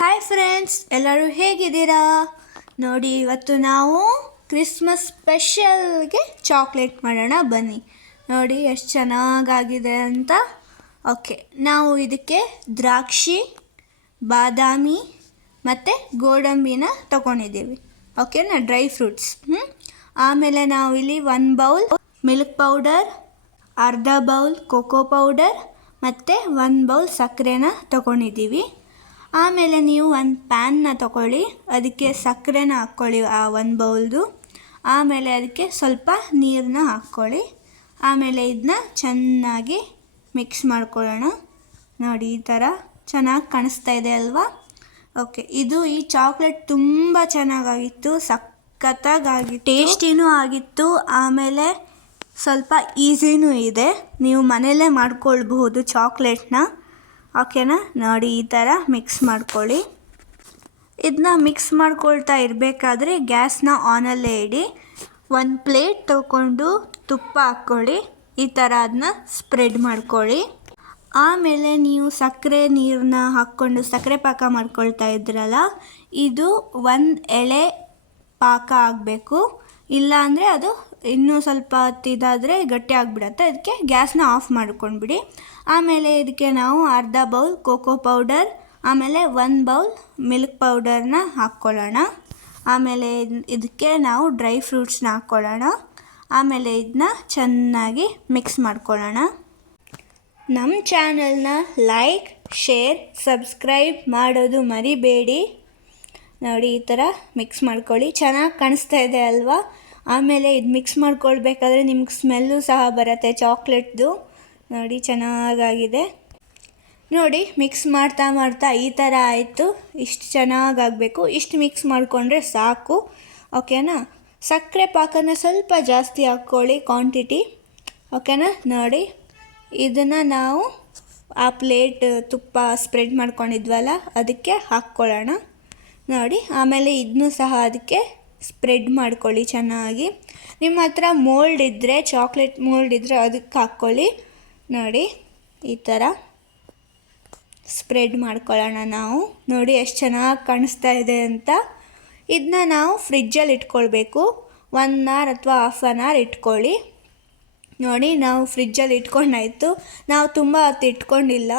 Hi friends, ಎಲ್ಲರೂ ಹೇಗಿದ್ದೀರಾ? ನೋಡಿ, ಇವತ್ತು ನಾವು ಕ್ರಿಸ್ಮಸ್ ಸ್ಪೆಷಲ್ಗೆ ಚಾಕ್ಲೇಟ್ ಮಾಡೋಣ. ಬನ್ನಿ ನೋಡಿ ಎಷ್ಟು ಚೆನ್ನಾಗಾಗಿದೆ ಅಂತ. ಓಕೆ, ನಾವು ಇದಕ್ಕೆ ದ್ರಾಕ್ಷಿ, ಬಾದಾಮಿ ಮತ್ತು ಗೋಡಂಬಿನ ತೊಗೊಂಡಿದ್ದೀವಿ. ಓಕೆನಾ, ಡ್ರೈ ಫ್ರೂಟ್ಸ್. ಆಮೇಲೆ ನಾವಿಲ್ಲಿ 1 ಬೌಲ್ ಮಿಲ್ಕ್ ಪೌಡರ್, ಅರ್ಧ ಬೌಲ್ ಕೋಕೋ ಪೌಡರ್ ಮತ್ತು 1 ಬೌಲ್ ಸಕ್ಕರೆನ ತೊಗೊಂಡಿದ್ದೀವಿ. ಆಮೇಲೆ ನೀವು ಒಂದು ಪ್ಯಾನ್ನ ತಗೊಳ್ಳಿ, ಅದಕ್ಕೆ ಸಕ್ಕರೆನ ಹಾಕ್ಕೊಳ್ಳಿ ಆ 1 ಬೌಲ್ದು. ಆಮೇಲೆ ಅದಕ್ಕೆ ಸ್ವಲ್ಪ ನೀರನ್ನ ಹಾಕ್ಕೊಳ್ಳಿ. ಆಮೇಲೆ ಇದನ್ನ ಚೆನ್ನಾಗಿ ಮಿಕ್ಸ್ ಮಾಡ್ಕೊಳ್ಳೋಣ. ನೋಡಿ, ಈ ಥರ ಚೆನ್ನಾಗಿ ಕಾಣಿಸ್ತಾ ಇದೆ ಅಲ್ವಾ? ಓಕೆ, ಈ ಚಾಕ್ಲೇಟ್ ತುಂಬ ಚೆನ್ನಾಗಾಗಿತ್ತು, ಸಖತ್ತಾಗಿತ್ತು, ಟೇಸ್ಟಿನೂ ಆಗಿತ್ತು. ಆಮೇಲೆ ಸ್ವಲ್ಪ ಈಸಿನೂ ಇದೆ, ನೀವು ಮನೆಯಲ್ಲೇ ಮಾಡ್ಕೊಳ್ಬಹುದು ಚಾಕ್ಲೇಟ್ನ. ಓಕೆನಾ? ನೋಡಿ, ಈ ಥರ ಮಿಕ್ಸ್ ಮಾಡ್ಕೊಳ್ಳಿ. ಇದನ್ನ ಮಿಕ್ಸ್ ಮಾಡ್ಕೊಳ್ತಾ ಇರಬೇಕಾದ್ರೆ ಗ್ಯಾಸ್ನ ಆನಲ್ಲೇ ಇಡಿ. 1 ಪ್ಲೇಟ್ ತೊಗೊಂಡು ತುಪ್ಪ ಹಾಕ್ಕೊಳ್ಳಿ. ಈ ಥರ ಅದನ್ನ ಸ್ಪ್ರೆಡ್ ಮಾಡ್ಕೊಳ್ಳಿ. ಆಮೇಲೆ ನೀವು ಸಕ್ಕರೆ ನೀರನ್ನ ಹಾಕ್ಕೊಂಡು ಸಕ್ಕರೆ ಪಾಕ ಮಾಡ್ಕೊಳ್ತಾ ಇದ್ರಲ್ಲ, ಇದು 1 ಎಳೆ ಪಾಕ ಆಗಬೇಕು. ಇಲ್ಲ ಅಂದರೆ ಅದು ಇನ್ನೂ ಸ್ವಲ್ಪ ಹೊತ್ತಿದಾದರೆ ಗಟ್ಟಿ ಆಗಿಬಿಡತ್ತೆ. ಅದಕ್ಕೆ ಗ್ಯಾಸ್ನ ಆಫ್ ಮಾಡ್ಕೊಂಡ್ಬಿಡಿ. ಆಮೇಲೆ ಇದಕ್ಕೆ ನಾವು ಅರ್ಧ ಬೌಲ್ ಕೋಕೋ ಪೌಡರ್, ಆಮೇಲೆ 1 ಬೌಲ್ ಮಿಲ್ಕ್ ಪೌಡರ್ನ ಹಾಕ್ಕೊಳ್ಳೋಣ. ಆಮೇಲೆ ಇದಕ್ಕೆ ನಾವು ಡ್ರೈ ಫ್ರೂಟ್ಸ್ನ ಹಾಕ್ಕೊಳ್ಳೋಣ. ಆಮೇಲೆ ಇದನ್ನ ಚೆನ್ನಾಗಿ ಮಿಕ್ಸ್ ಮಾಡ್ಕೊಳ್ಳೋಣ. ನಮ್ಮ ಚಾನಲ್ನ ಲೈಕ್, ಶೇರ್, ಸಬ್ಸ್ಕ್ರೈಬ್ ಮಾಡೋದು ಮರಿಬೇಡಿ. ನೋಡಿ, ಈ ಥರ ಮಿಕ್ಸ್ ಮಾಡ್ಕೊಳ್ಳಿ. ಚೆನ್ನಾಗಿ ಕಾಣಿಸ್ತಾ ಇದೆ ಅಲ್ವಾ? ಆಮೇಲೆ ಇದು ಮಿಕ್ಸ್ ಮಾಡ್ಕೊಳ್ಬೇಕಾದ್ರೆ ನಿಮ್ಗೆ ಸ್ಮೆಲ್ಲು ಸಹ ಬರುತ್ತೆ ಚಾಕ್ಲೇಟ್ದು. ನೋಡಿ, ಚೆನ್ನಾಗಾಗಿದೆ. ನೋಡಿ, ಮಿಕ್ಸ್ ಮಾಡ್ತಾ ಈ ಥರ ಆಯಿತು. ಇಷ್ಟು ಚೆನ್ನಾಗಾಗಬೇಕು. ಇಷ್ಟು ಮಿಕ್ಸ್ ಮಾಡಿಕೊಂಡ್ರೆ ಸಾಕು. ಓಕೆನಾ? ಸಕ್ಕರೆ ಪಾಕನ ಸ್ವಲ್ಪ ಜಾಸ್ತಿ ಹಾಕ್ಕೊಳ್ಳಿ ಕ್ವಾಂಟಿಟಿ. ಓಕೆನಾ? ನೋಡಿ, ಇದನ್ನು ನಾವು ಆ ಪ್ಲೇಟ್ ತುಪ್ಪ ಸ್ಪ್ರೆಡ್ ಮಾಡ್ಕೊಂಡಿದ್ವಲ್ಲ ಅದಕ್ಕೆ ಹಾಕ್ಕೊಳ್ಳೋಣ. ನೋಡಿ, ಆಮೇಲೆ ಇದನ್ನು ಸಹ ಅದಕ್ಕೆ ಸ್ಪ್ರೆಡ್ ಮಾಡ್ಕೊಳ್ಳಿ ಚೆನ್ನಾಗಿ. ನಿಮ್ಮ ಹತ್ರ ಮೋಲ್ಡ್ ಇದ್ದರೆ, ಚಾಕ್ಲೇಟ್ ಮೋಲ್ಡ್ ಇದ್ದರೆ ಅದಕ್ಕೆ ಹಾಕ್ಕೊಳ್ಳಿ. ನೋಡಿ, ಈ ಥರ ಸ್ಪ್ರೆಡ್ ಮಾಡ್ಕೊಳ್ಳೋಣ ನಾವು. ನೋಡಿ ಎಷ್ಟು ಚೆನ್ನಾಗಿ ಕಾಣಿಸ್ತಾ ಇದೆ ಅಂತ. ಇದನ್ನ ನಾವು ಫ್ರಿಜ್ಜಲ್ಲಿ ಇಟ್ಕೊಳ್ಬೇಕು. 1 ಅವರ್ ಅಥವಾ ಹಾಫ್ ಆನ್ ಅವರ್ ಇಟ್ಕೊಳ್ಳಿ. ನೋಡಿ, ನಾವು ಫ್ರಿಜ್ಜಲ್ಲಿ ಇಟ್ಕೊಂಡಾಯಿತು. ನಾವು ತುಂಬ ಹೊತ್ತು ಇಟ್ಕೊಂಡಿಲ್ಲ,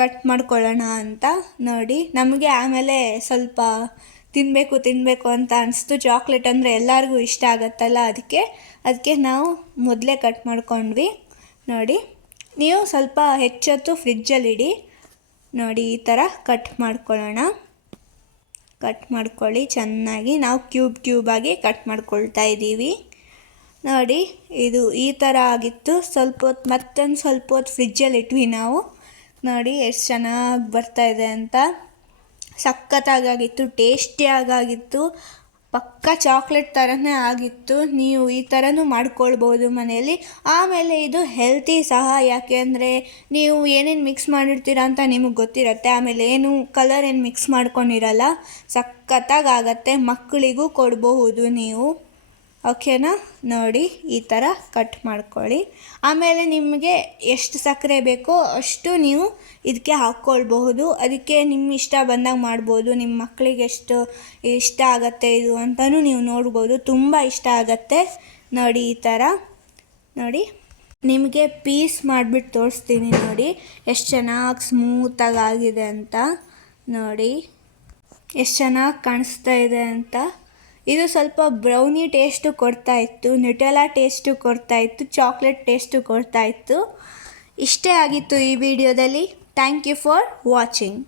ಕಟ್ ಮಾಡ್ಕೊಳ್ಳೋಣ ಅಂತ. ನೋಡಿ, ನಮಗೆ ಆಮೇಲೆ ಸ್ವಲ್ಪ ತಿನ್ನಬೇಕು ಅಂತ ಅನಿಸ್ತು. ಚಾಕ್ಲೇಟ್ ಅಂದರೆ ಎಲ್ಲರಿಗೂ ಇಷ್ಟ ಆಗುತ್ತಲ್ಲ, ಅದಕ್ಕೆ ನಾವು ಮೊದಲೇ ಕಟ್ ಮಾಡ್ಕೊಂಡ್ವಿ. ನೋಡಿ, ನೀವು ಸ್ವಲ್ಪ ಹೆಚ್ಚೊತ್ತು ಫ್ರಿಜ್ಜಲ್ಲಿಡಿ. ನೋಡಿ, ಈ ಥರ ಕಟ್ ಮಾಡ್ಕೊಳ್ಳೋಣ. ಕಟ್ ಮಾಡ್ಕೊಳ್ಳಿ ಚೆನ್ನಾಗಿ. ನಾವು ಕ್ಯೂಬಾಗಿ ಕಟ್ ಮಾಡ್ಕೊಳ್ತಾ ಇದ್ದೀವಿ. ನೋಡಿ, ಇದು ಈ ಥರ ಆಗಿತ್ತು. ಮತ್ತೊಂದು ಸ್ವಲ್ಪ ಹೊತ್ತು ಫ್ರಿಜ್ಜಲ್ಲಿ ಇಟ್ವಿ ನಾವು. ನೋಡಿ ಎಷ್ಟು ಚೆನ್ನಾಗಿ ಬರ್ತಾಯಿದೆ ಅಂತ. ಸಖತ್ತಾಗಿತ್ತು, ಟೇಸ್ಟಿಯಾಗಿತ್ತು. ಪಕ್ಕ ಚಾಕ್ಲೇಟ್ ಥರನೇ ಆಗಿತ್ತು. ನೀವು ಈ ಥರನೂ ಮಾಡ್ಕೊಳ್ಬೋದು ಮನೆಯಲ್ಲಿ. ಆಮೇಲೆ ಇದು ಹೆಲ್ತಿ ಸಹ, ಯಾಕೆ ಅಂದರೆ ನೀವು ಏನೇನು ಮಿಕ್ಸ್ ಮಾಡಿರ್ತೀರ ಅಂತ ನಿಮಗೆ ಗೊತ್ತಿರುತ್ತೆ. ಆಮೇಲೆ ಕಲರ್ ಏನು ಮಿಕ್ಸ್ ಮಾಡ್ಕೊಂಡಿರಲ್ಲ. ಸಖತ್ತಾಗತ್ತೆ, ಮಕ್ಕಳಿಗೂ ಕೊಡಬಹುದು ನೀವು. ಓಕೆನಾ? ನೋಡಿ, ಈ ಥರ ಕಟ್ ಮಾಡ್ಕೊಳ್ಳಿ. ಆಮೇಲೆ ನಿಮಗೆ ಎಷ್ಟು ಸಕ್ಕರೆ ಬೇಕೋ ಅಷ್ಟು ನೀವು ಇದಕ್ಕೆ ಹಾಕ್ಕೊಳ್ಬಹುದು. ಅದಕ್ಕೆ ನಿಮ್ಮ ಇಷ್ಟ ಬಂದಾಗ ಮಾಡ್ಬೋದು. ನಿಮ್ಮ ಮಕ್ಕಳಿಗೆ ಎಷ್ಟು ಇಷ್ಟ ಆಗುತ್ತೆ ಇದು ಅಂತಲೂ ನೀವು ನೋಡ್ಬೋದು. ತುಂಬ ಇಷ್ಟ ಆಗುತ್ತೆ. ನೋಡಿ, ಈ ಥರ ನೋಡಿ, ನಿಮಗೆ ಪೀಸ್ ಮಾಡಿಬಿಟ್ಟು ತೋರಿಸ್ತೀನಿ. ನೋಡಿ ಎಷ್ಟು ಚೆನ್ನಾಗಿ ಸ್ಮೂತಾಗಿ ಆಗಿದೆ ಅಂತ. ನೋಡಿ ಎಷ್ಟು ಚೆನ್ನಾಗಿ ಕಾಣಿಸ್ತಾ ಇದೆ ಅಂತ. ಇದು ಸ್ವಲ್ಪ ಬ್ರೌನಿ ಟೇಸ್ಟು ಕೊಡ್ತಾಯಿತ್ತು, ನ್ಯೂಟೆಲ್ಲಾ ಟೇಸ್ಟು ಕೊಡ್ತಾಯಿತ್ತು, ಚಾಕ್ಲೇಟ್ ಟೇಸ್ಟು ಕೊಡ್ತಾಯಿತ್ತು. ಇಷ್ಟೇ ಆಗಿತ್ತು ಈ ವಿಡಿಯೋದಲ್ಲಿ. Thank you for watching.